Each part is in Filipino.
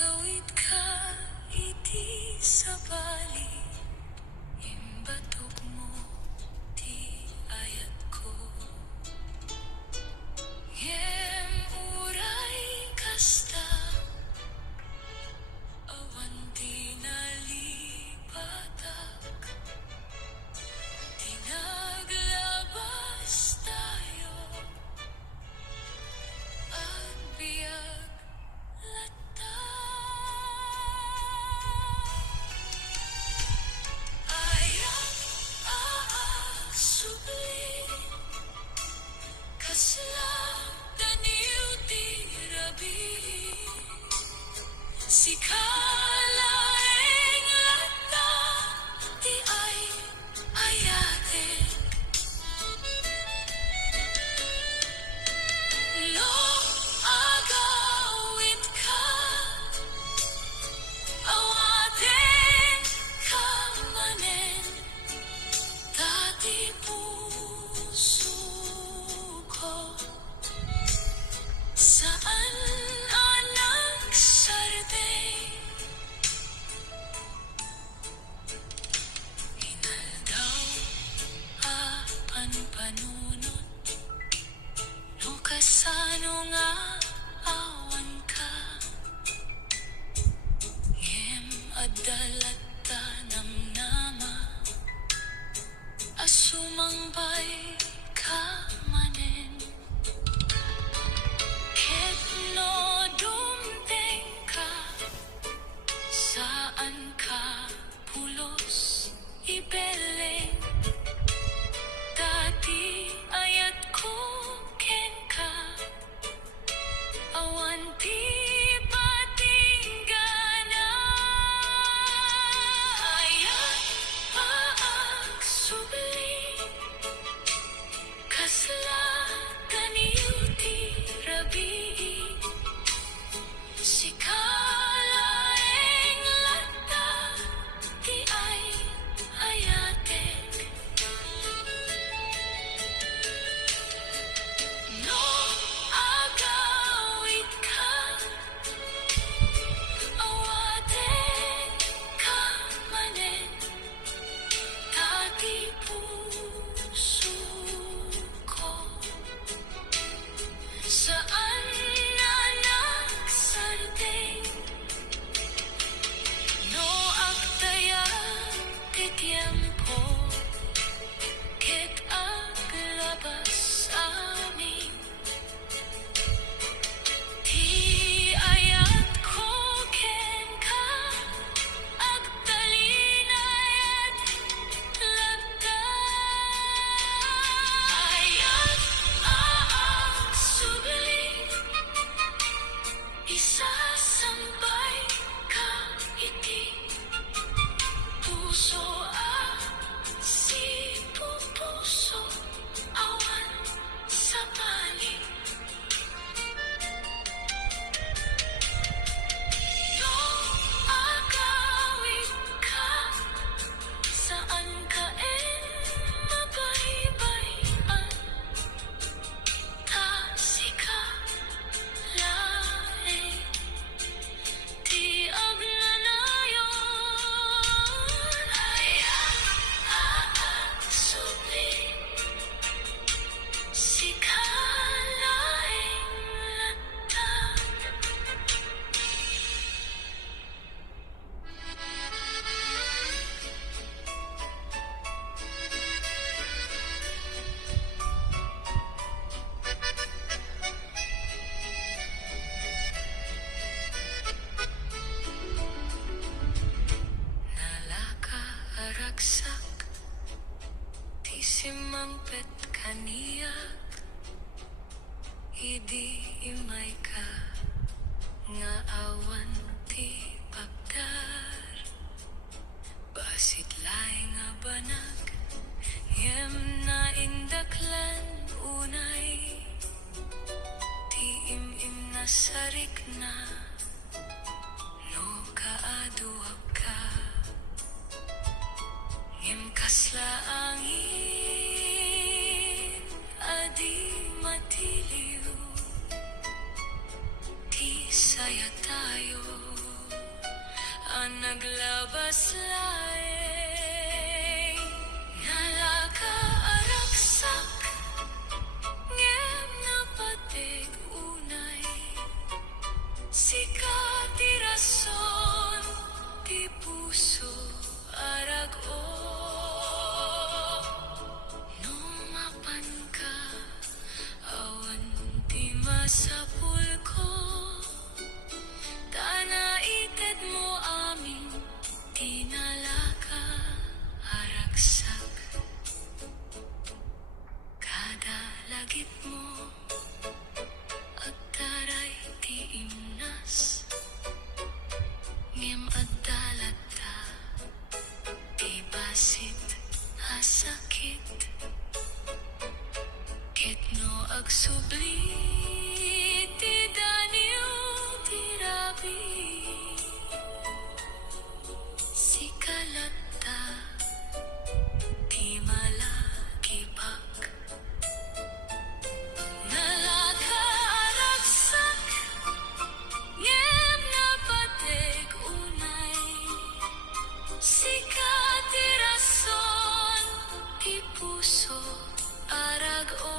Agawid ka, iti sabali, imbatok mo, ti ayat ko. Yem uray kasta, awan di nalipatak, tinaglabas tayo, at biyag lata. Ayat aasubli, kasla daniw ti rabi, sikalaeng lata ti ay ayaten. No agawid ka, awaten ka manen, dati puso ko. Saan anak sardeng, inaldaw apan panunot, no kasano nga awan ka. Ngem adalata namnama, asumangbay ka manen. Ket no dumteng ka, saan ka pulos ibeleng, dati ayat ko ken ka, awan ti patinggana. Ayat paagsubli, kasla daniw ti rabi, sikalaeng lata ti ay ayaten. No agawid ka, awaten ka manen, dati puso ko. Saan anak sardeng, no agdaya ti tiempo, ket aglabas amin, ti ayat ko ken ka, agtalinayat lagda. Ayat aagsubli, isasambay ka iti puso si pupuso, awan sa bali. No agawid ka, saan ka mabaybayan, tasika laeng ti agnanayon. Ayat aagsubli, sikalaeng lata. Nalaka aragsak, ti simangpet kaniyak, idi imay ka, nga awan ti pagdar. Basit laeng nga banag, yem na indaklan unay, ti im na sarik na, no kaaduak ka. Ngem kasla angin, adi matiliw, ti saya tayo. ang naglabas laeng nalaka araksak ngem napatig unay sikati rason ti puso arag-o no mapan ka awan ti masapul ko tanaited mo aming tinalaka aragsak kada lagip mo agtaray ti imnas ngem addalata ti basit asakit ketno agsubli ti daniw ti rabi sikalata ti malagipak nalaka aragsak ngem napatig unay sikati rason ti puso arag-o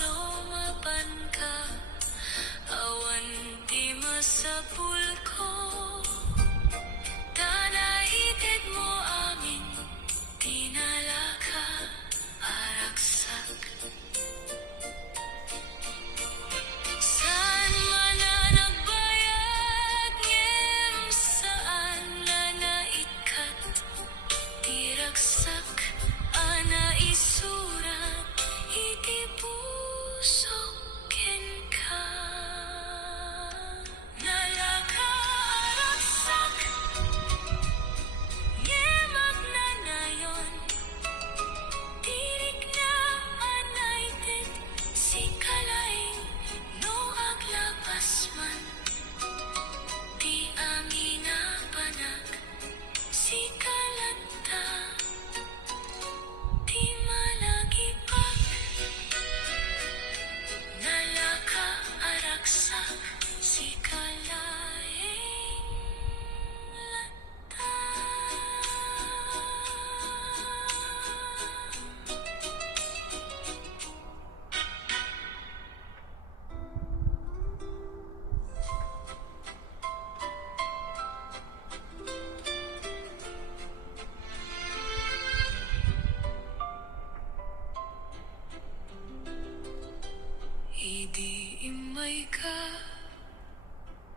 no mapan ka awan ti masapul ko tanaited mo amin tinalaka aragsak saan man na nagbayad ngem saan na naikat tiragsak ana isurat iti puso ken ka nalaka aragsak ngem agnanayon tirik na anaited sikalaing no aglapas man ti angina panag sikalata ti malagipak nalaka aragsak sikalaing lata idi imay ka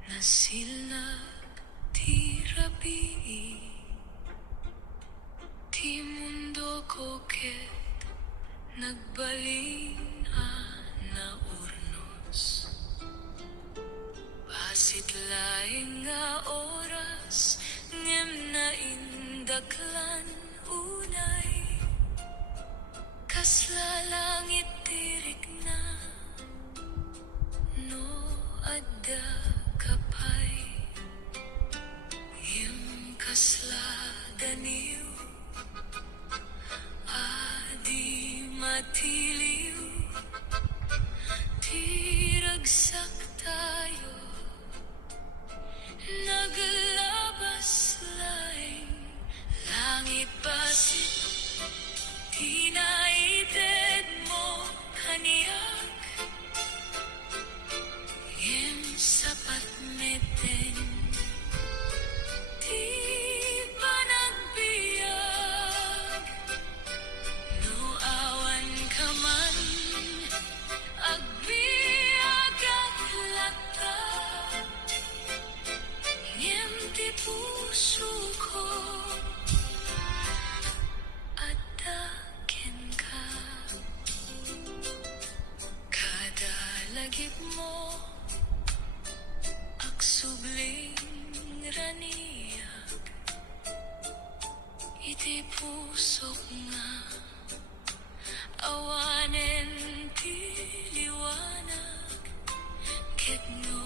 nasilag ti rabii ti mundo ko ket nagbalin na urnos basit laing nga oras ngem naindaklan unay kasla langit tirik na no adda kapay yung kasla daniw adi matiliw tiragsak tayo naglabas laing langit basit tinaited mo kaniyak ngem sapat meten ti panagbiag no awan ka man agbiag at lata ngem ti puso ko addaken ka kada lagip mo agsubling raniyak iti pusok nga awanen ti liwanag ketno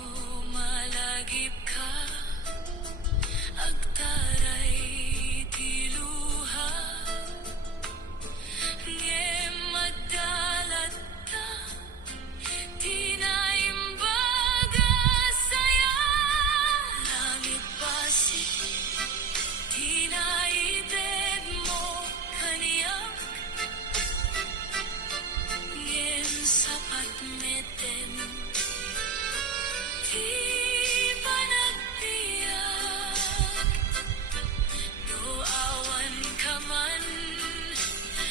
malagip ka agtaray ti luha ngem madalata ti naimbaga saya di panagbiag. No awan ka man,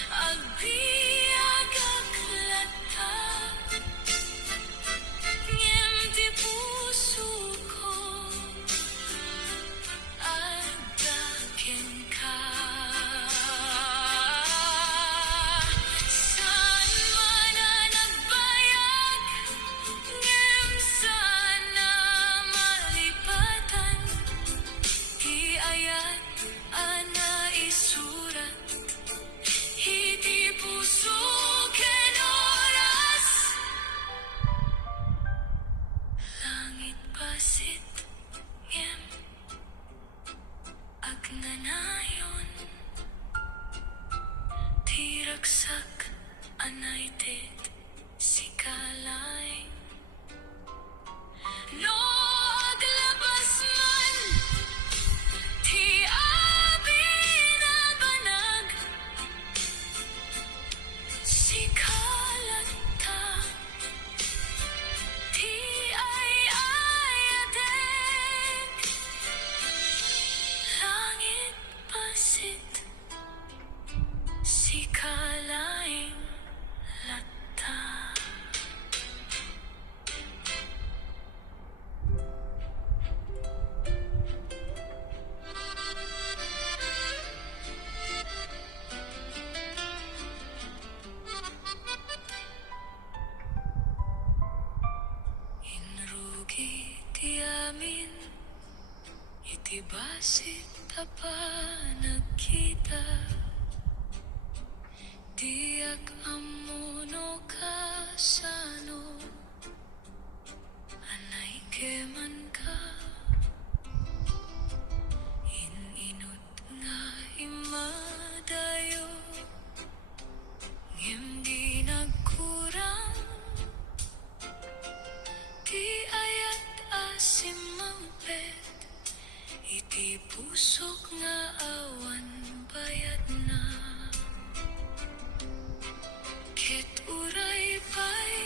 agbiag aglata. Ngem di puso ko, adakin ka. Saan man nagbayag, ngem sana malipatan. Di ayat ana isurat, hindi puso ken oras. Langit basit ngem agnanayon. Di ragsak anay ted sikalaing. No aglabas man, di abi na banag. Sikalat ta, di ay ayatek. Langit basit, sikalaing lata. Inrugi ti amin, iti basit apa nagkita. Diag amuno kasano, anay keman ka. Ininot nga imadayo, ngem di nagkurang. Di ayat asim mampet, iti pusok nga awan bayat na. Ket uray pa'y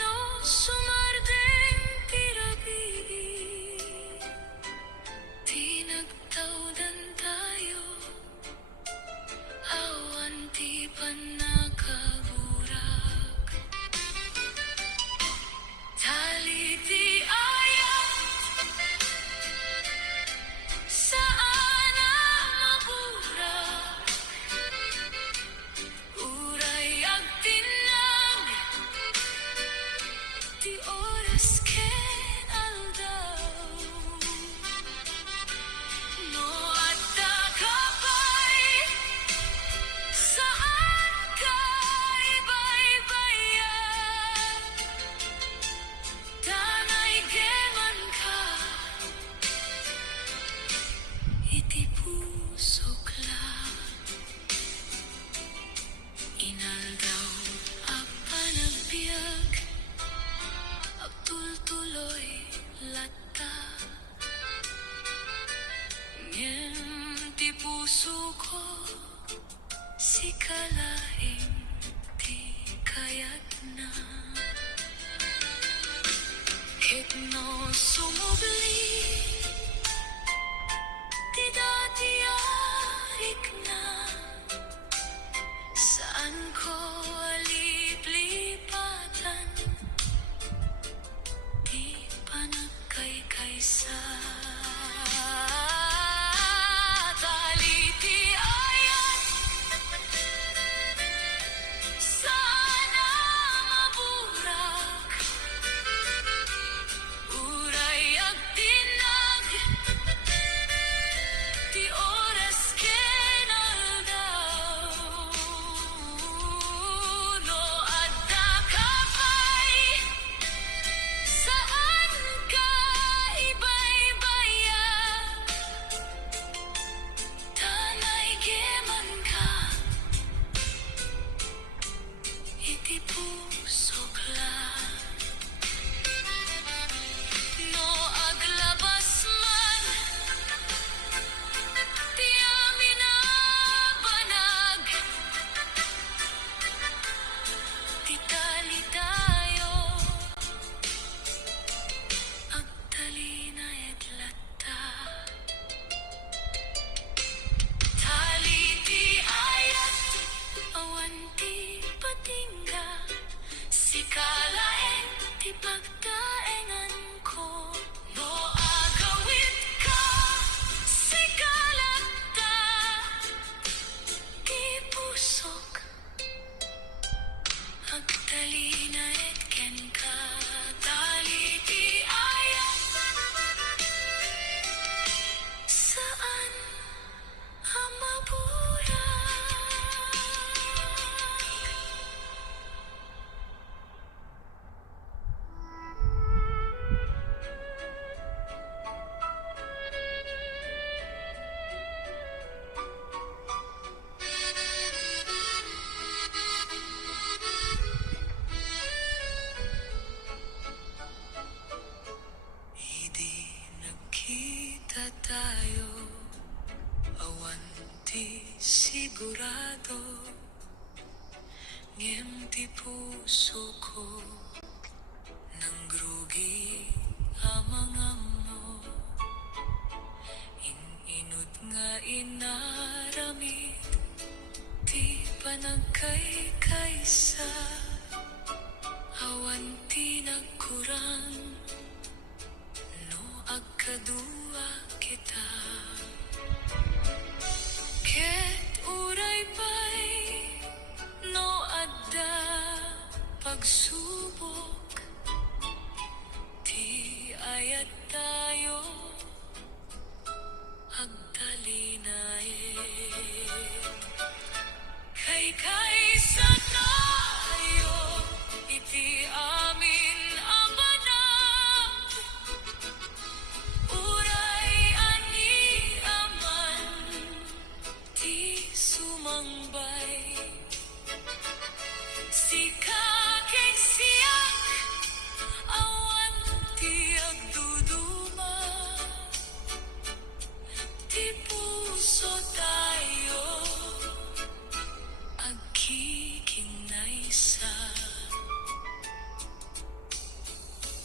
no sumardeng tirabi. Di nagtawdan tayo, awan di pa nakaburak. Tali di ayat, saan na maburak. Uray agtinag, di oras ken aldaw. No adda ka pa'y, saan ka ibaybayan. Danay geman ka, iti pusok lang. Inaldaw apa nagbiag, agtultuloy lata. Ngem ti puso ko, sikalaing di kayat na. Ket no sumubli, di dati arik na. Saan ko aliplipatan, di pa nagkaykaysa. Tali ti ayat, saan na maburak. Uray agtinag, pagdaengan ko. No agawid ka, sigalat ta, di pusok. Agtalinait ken ka, tali di ayat. Saan ang mabulag? Hindi nagkita tayo, awanti sigurado, ngem ti puso ko nang grugi amang mo. Inud nga inaramid, ti panagkay kaysa, awanti nagkurang, no agkadua kita. Ket uray pa'y no adda pagsubok, ti ayat tayo agtalinait. Kaysa tayo iti amin abanag, uray ani aman ti sumangbay. Sikaken siyak awan ti agduduma, ti puso tayo agkikinaysa.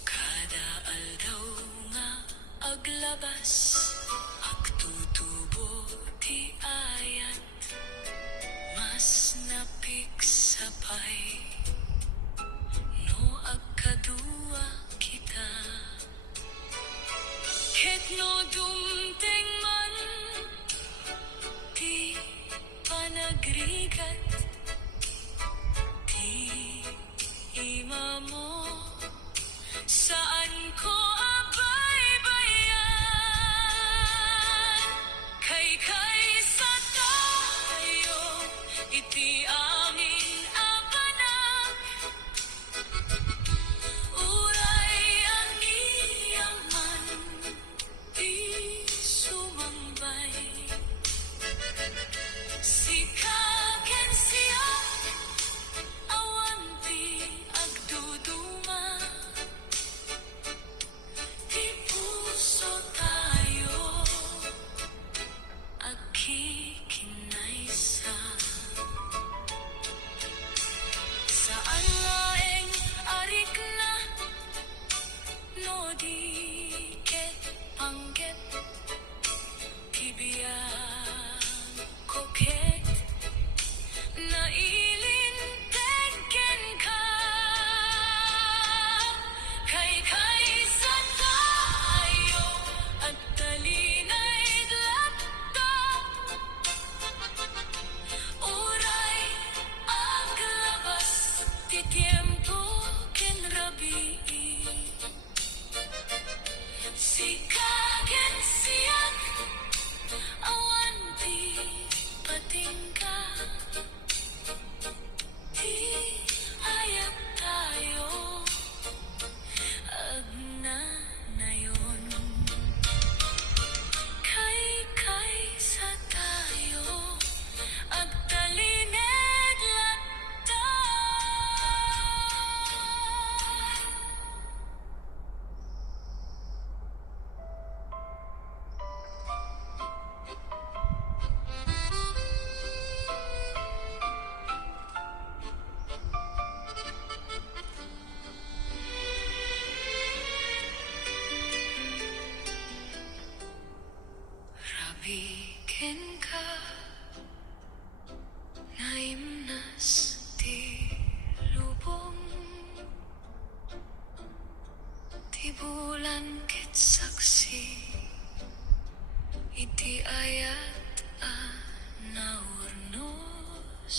Kada aldaw nga aglabas, agtutubo ti ayat, mas napiksapay, no agkadua kita. Ket no dumteng man ti panagrigat, ti ima mo, saan ko abaybayan? Kaysa tayo iti amin abanag, uray ani yaman ti sumambay. Sikaken siyak awan ti agduduma, Ti bulan ket saksi iti ayat a naurnos.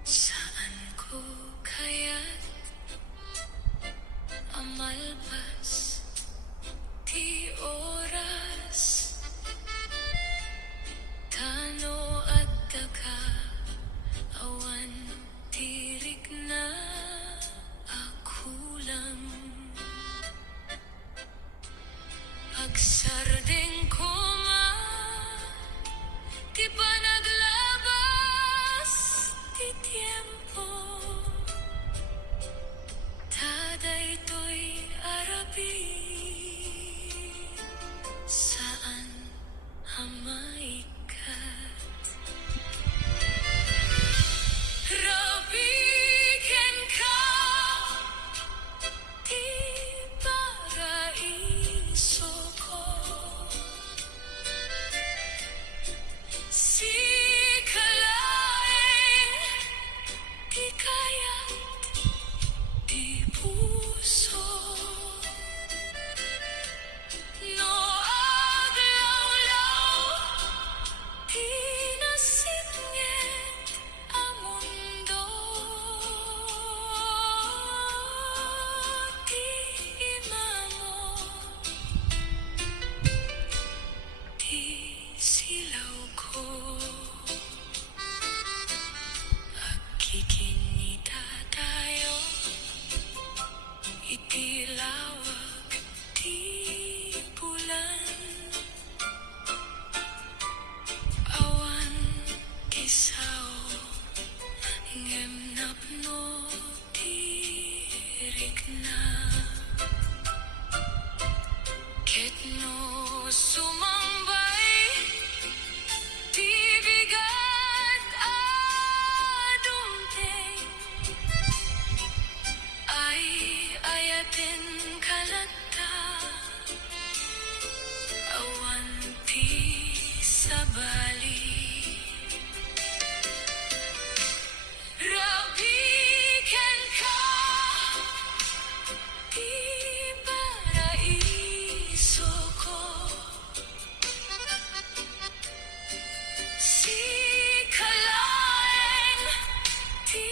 Saan ko kaya't amalpas ti oras tano at daga awan tirik na akulang agsardeng ko man ti panaglabas ti tiempo taday to'y arabi saan hamaikat rabiken ka ti paraiso ko si kalaeng di kaya di puso no aglawlaw di nasipnget ang mundo di imamo di silaw ko agkikinita tayo iti lawag di bulan awan kisaw ngem napno tirik na ket no sumambay ti bigat adumteng ay ayaten kalata awan ti sabali rabiken ka ti paraiso ko si kalaeng ti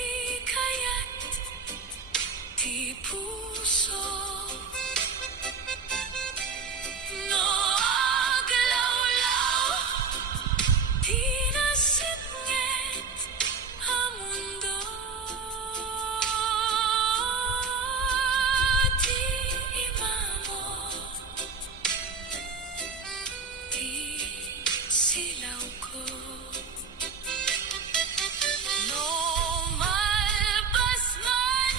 kayat di puso no aglawlaw di nasipnget ang mundo di imamo di silaw ko no malpas man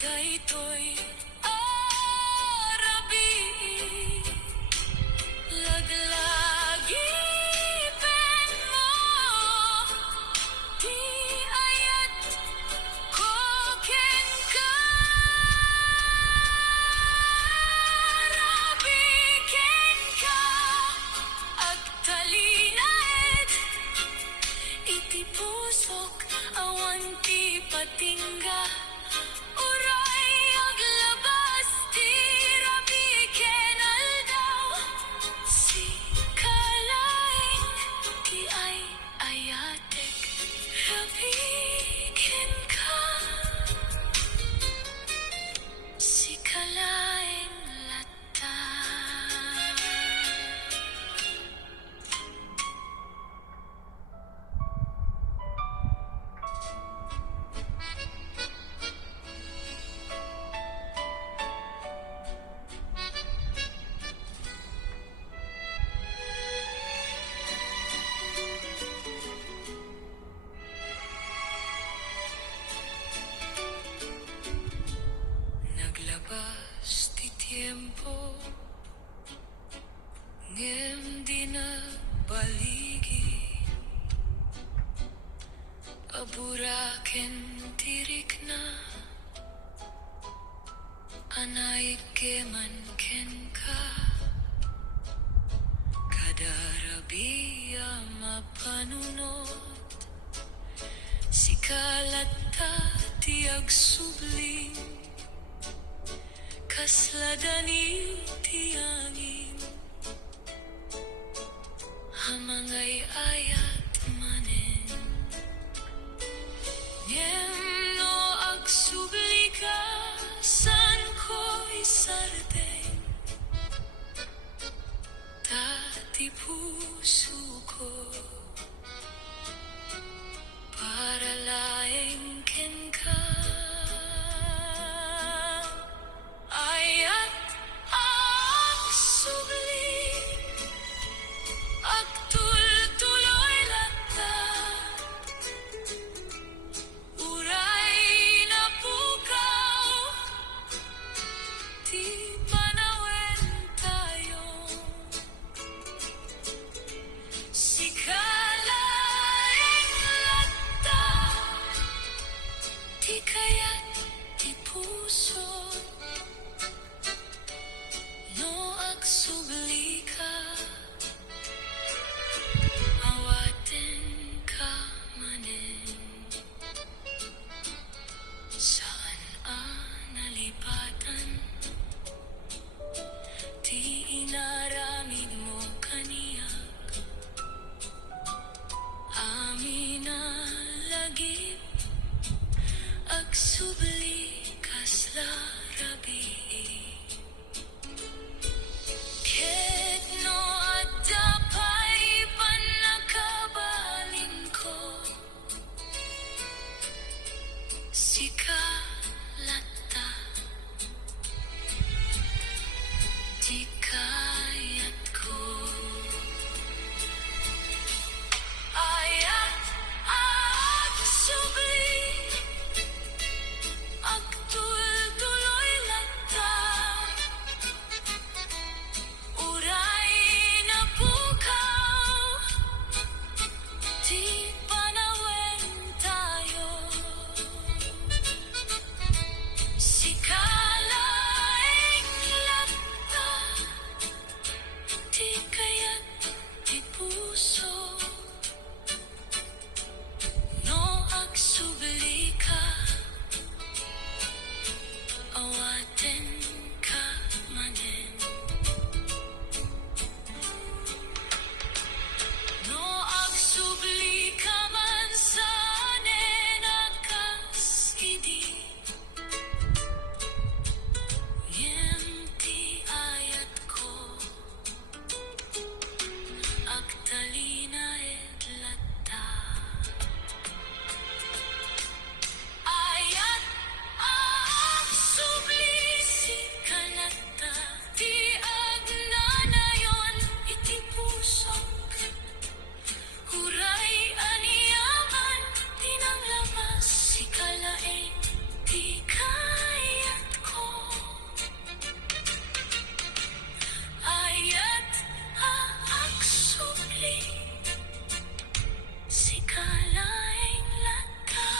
daytoy arabi laglagipen mo di ayat ko ken ka rabiken ka agtalinaed iti pusok awan ti patingga uray aglabas ti rabiken aldaw si kalaeng ti ay ayatek rabiken ka si kalaeng lata. Naglabas ti tiempo ngem di na baligi aburaken tirik na anay keman ken ka kadarabi mapanunot si kalata ti agsubli kasladani tiangin hamangay ayat manen Niemno agsublika san ko'y sardeng Tati puso ko para laeng ken ka Ayat agsubli agtul-tuloy lata Uray na pukaw Di panawen tayo Sikalaing lata Di kaya't di puso No agsubli ka Awaten ka manen Saan nalipatan Di inaramid mo kaniyak Amin na lagip Agsubli kasla rabi Ket no adapay panakabalin ko Sikalata Di kayat ko Ayat agsubli agtul-tuloy lata Uray na pukaw Di panawen tayo Sikalaing lata Di kaya't di puso No agsubli ka Awaten ka manen No agsubli ka man sanen akas idi Ngem ti ayat ko Agtalina et lata Ayat agsubli sikalata Di agnanayon iti pusok Huray aniyaman tinang labas Sikalaeng di kayat ko Ayat agsubli sikalaeng lata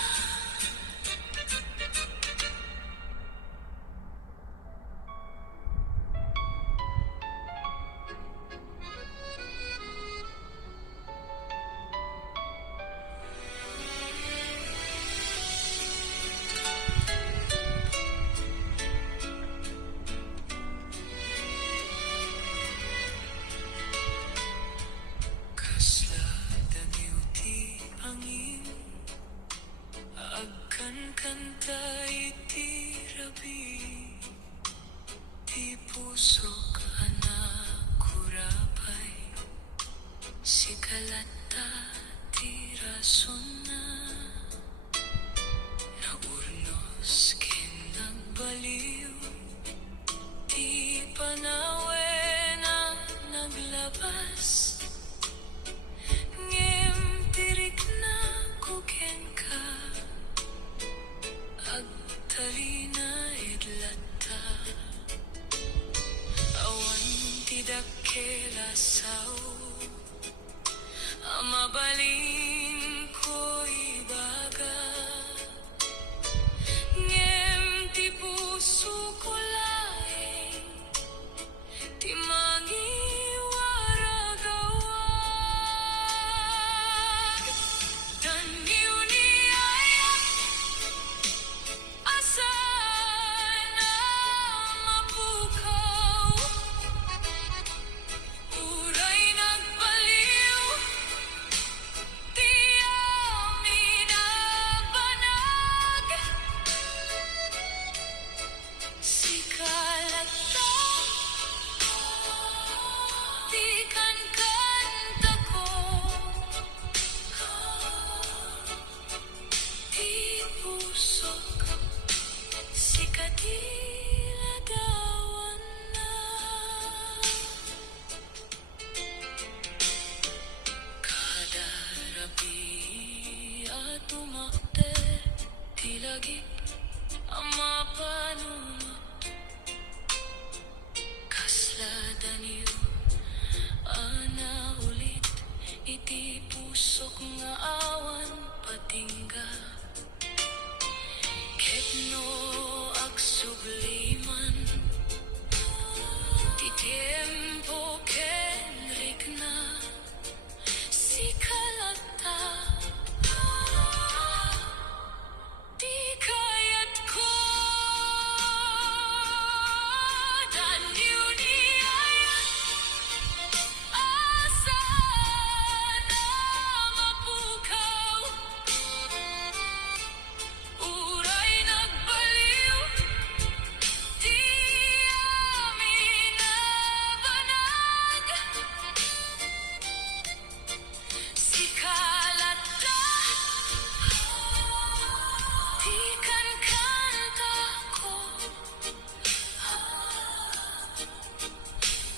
Kasladaniw ti angin Agkan kanta iti rabi Ti pusok anak kurapay Sikalata ti rason na Naurnos ken nagbaliw Ti panawen ang naglabas Ngem tirik na kuken ka Agtalina idlata Awan tidak kelasaw Amabalin ko ibaga Ngem ti puso ko laeng Ti mangiwaragawag Taniw ni ayat Asa na mapu ang mapanunot kasladan yu ana ulit iti pusok nga awan patingga ketno agsubliman ti tiempo ken rikna si kalata di kayat ko dan yuni ayat asa na mapukaw uray nagbaliw di amin nabanag si kalata di kan kanta ko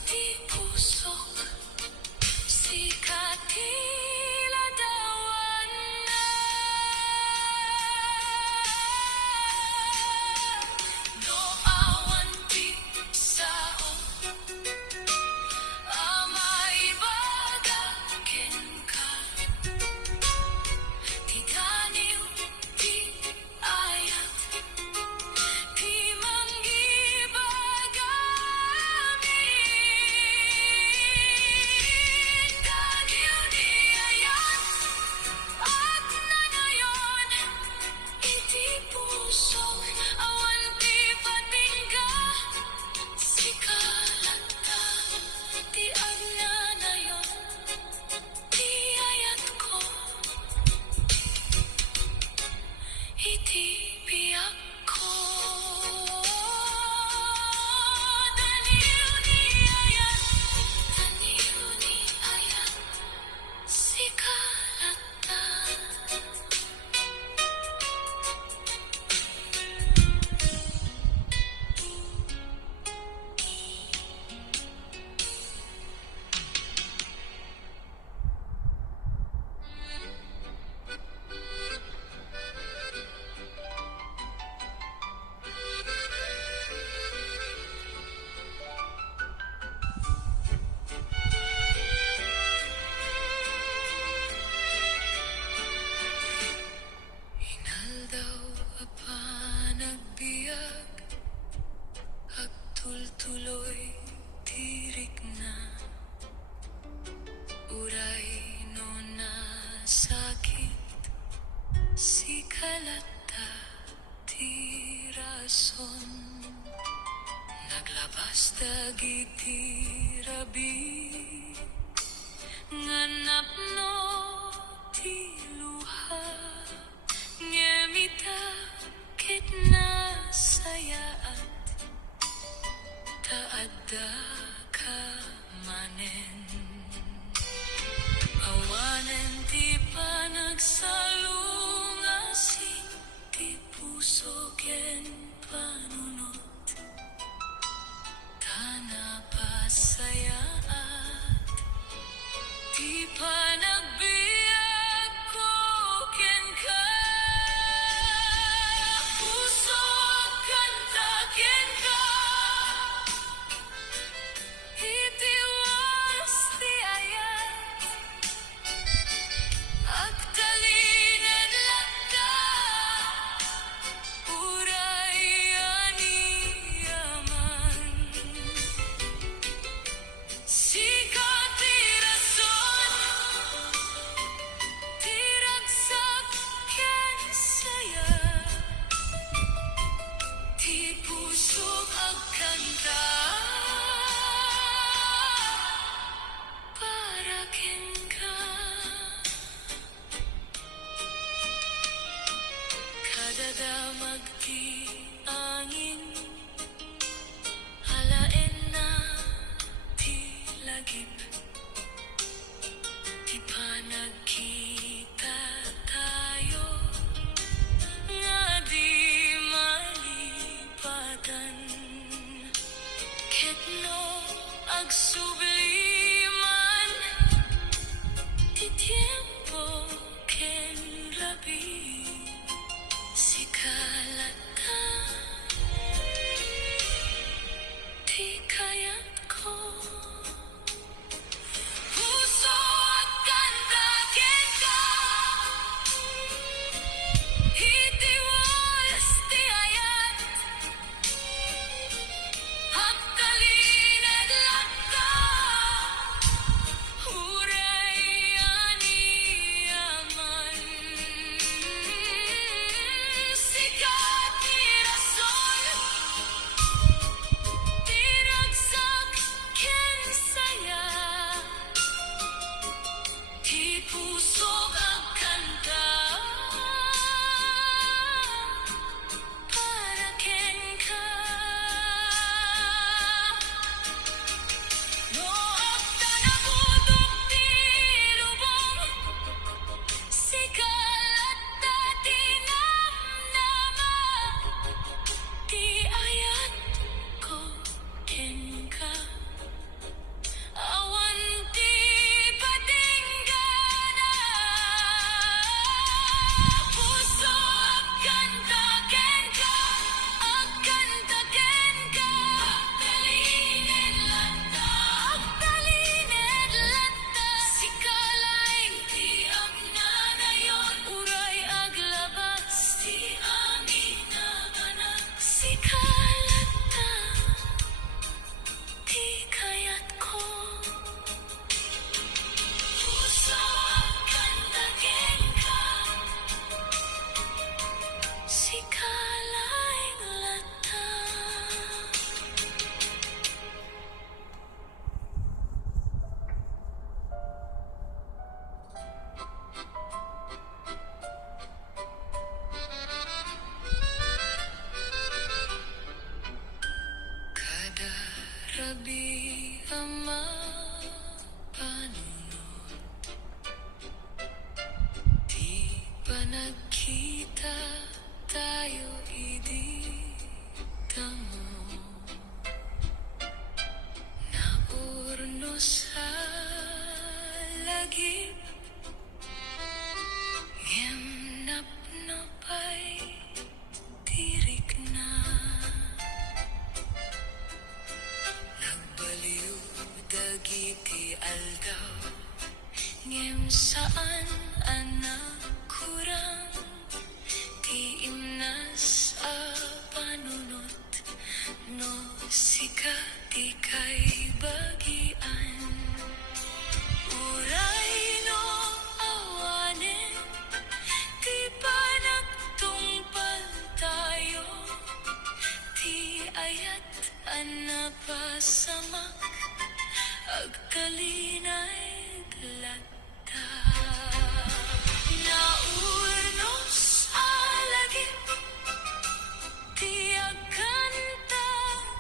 di pusok si katila dawan na no awan ti sao amaibaga ken ka ti daniw ti ayat ti manggibagami daniw ti ayat at nanayon iti pusok awan ti patingga si kalata ti agnanayon ti ayat ko iti biyak ko daniw ni ayat si kalata. Inaldaw a panagbiag agtultuloy tirik na uray no nasakit si kalata ti rason naglabas dagiti rabi nganapno ti luha ngemita kitna sayaat taadda ka manen awanen ti panagsalungasi ti puso ken panunot tana pasayaat ti panagbiag ko ken ka puso kanta ken ka iti was ti ayat anapasamak agkalinay glata naurnos alagip tiyak kanta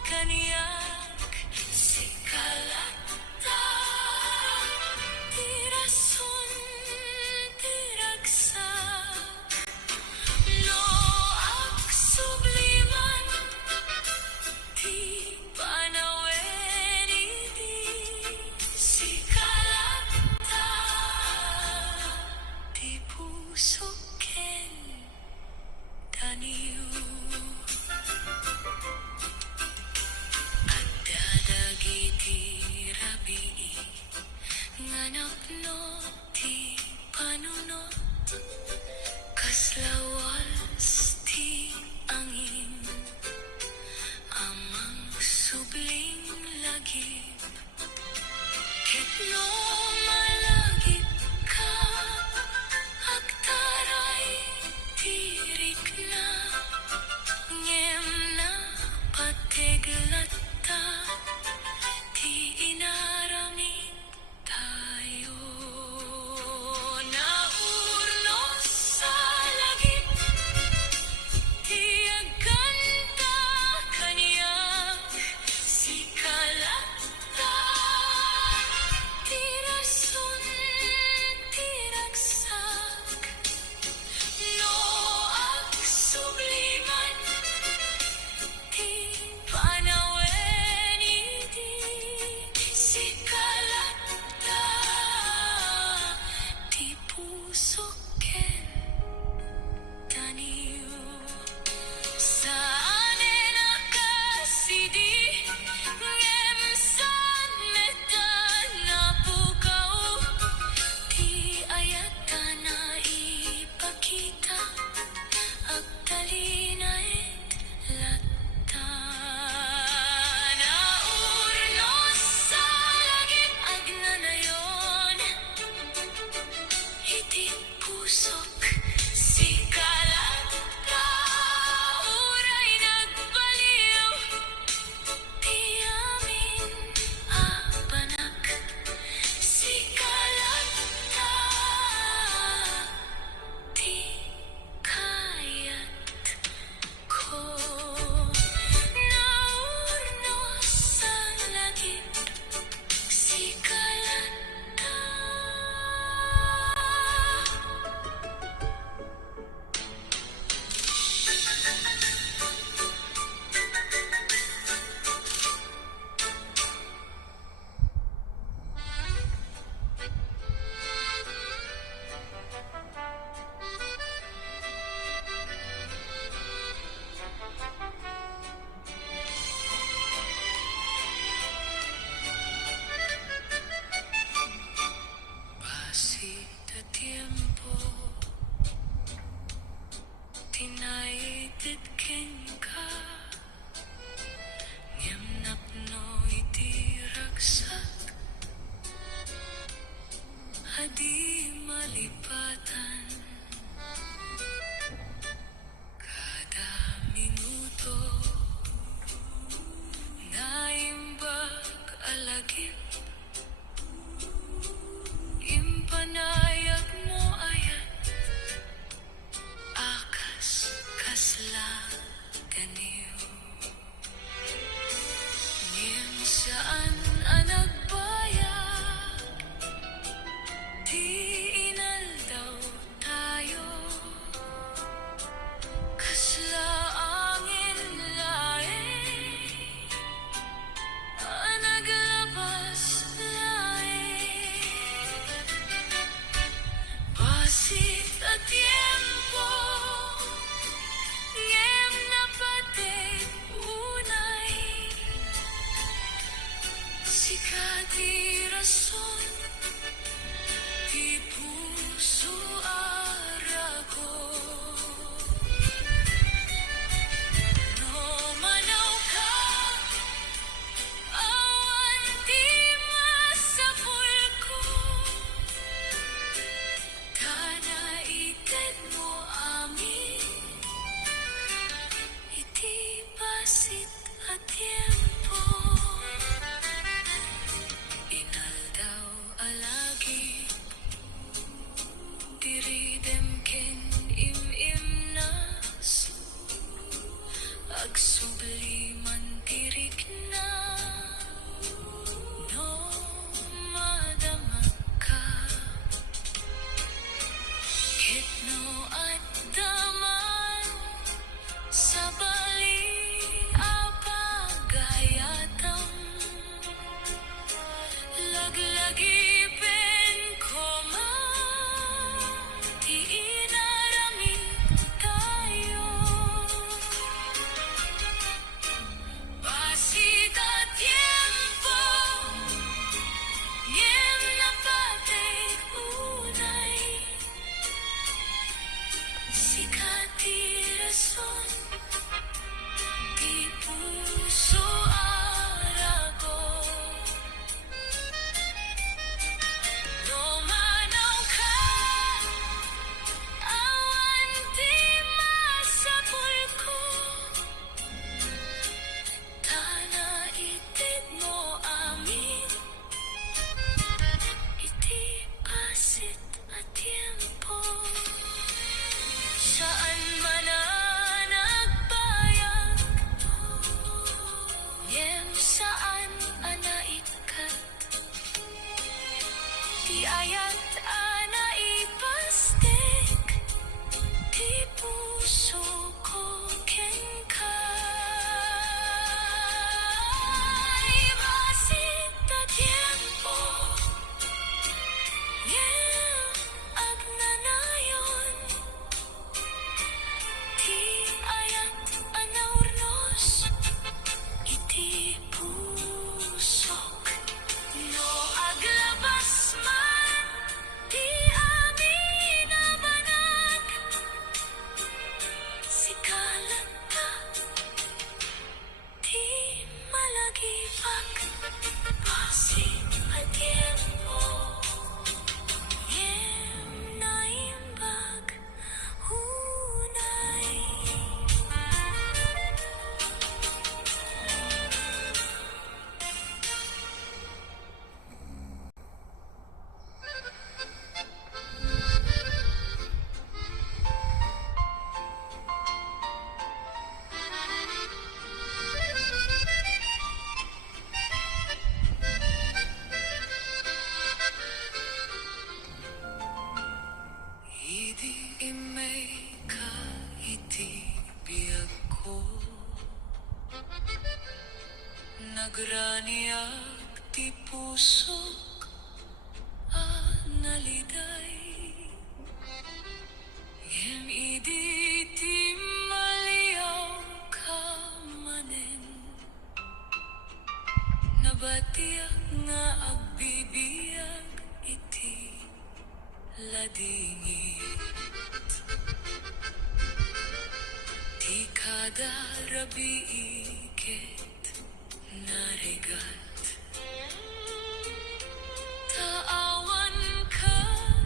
kaniyak si kalata tirason tiragsak no ak subliman ti panawen iti si kalata ti puso ken taniw at dadagiti rabii nganapno ti panunot kaslawas ti angin amang subling lagip ketno malagip ka agtaray tirik na ngem na pateglata ti inaramid tayo naurnos sa lagip ti agkanta kaniyak si kalata tirason tiragsak no ak subliman ti panawen iti si kalata ti puso ken taniw saan nakasidi ngem san metan napukaw ti ayata na ipakita agtalinay lata naurnos sa langit agnanayon iti pusok si kalata uray nagbaliw ti amin a panak si kalata ti kayat ko naurnos sa langit si kalata. Pasita tiempo tinaited ken ka ngem napno iti ragsak adi malipatan kada minuto naimbag alagip impanayag mo ayat akas kasla ganiw ngem saan anagbayag ti inaldaw tayo kasla angin laeng naglabas laeng basit a tiempo ngem napateg unay sikati rason ti puso arago no manaw ka awan ti masapul ko kanaited mo amin iti basit a tiempo Agsubliman tirik na no madama ka Kitno at daman sa bali apagayatang Laglagipin ko man Di inaramid tayo Pasita tiempo Ngem napatay unay Sikati rason Di puso arago No manaw ka Awan di masapul ko Tana itid mo amin Iti pasit at tiempo Saan man na nagbayag Ngem saan anaikat Di ayat anaipastik Di puso ko kengkay Basit na tiempo Ngem agnanayon Di ayat anaurnos Iti pusok No aglabas man Di amin nabanag Sikalat ka Di malagipag Pasig at tiempo Ngem naimbag Hunay Idi imay ka iti biyag ko Nagraniag ti pusok naliday Ngem idi ti maliaw ka manen Nabatiak nga agbibiyag iti ladingit Di kada rabiiket narigat Taawan ka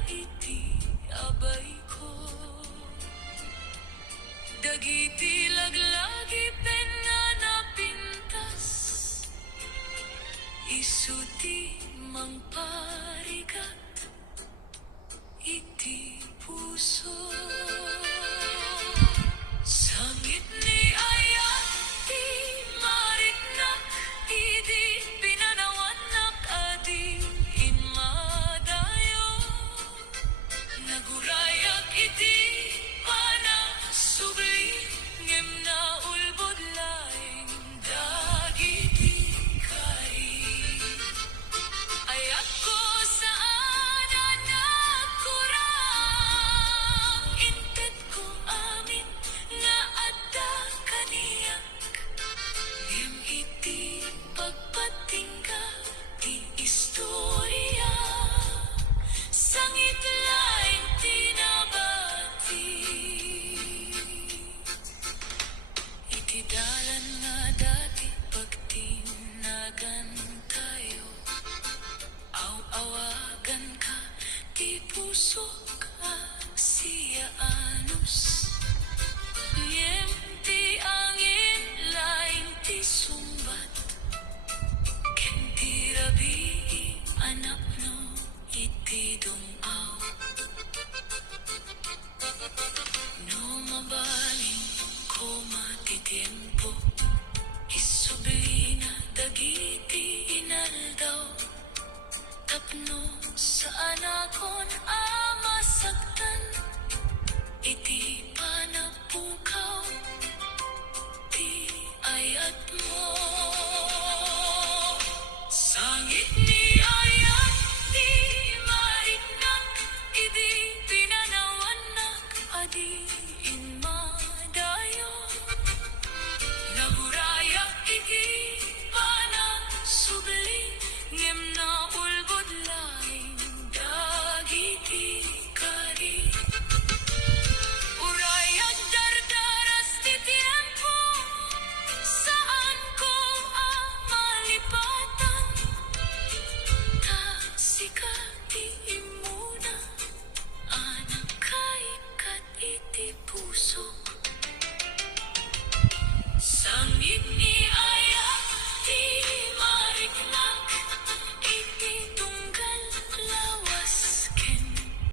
iti abay ko Dagiti laglagi pen nga napintas Isuti mangparigat Iti puso Sangit ni ayat Di maritnak Idi pinanawanak Adi inmadayo Nagurayak iti panasubli Ngem tubo Isubli na dagiti inaldaw Tapno sa anakon ama saktan Iti panapukaw Ti ayat mo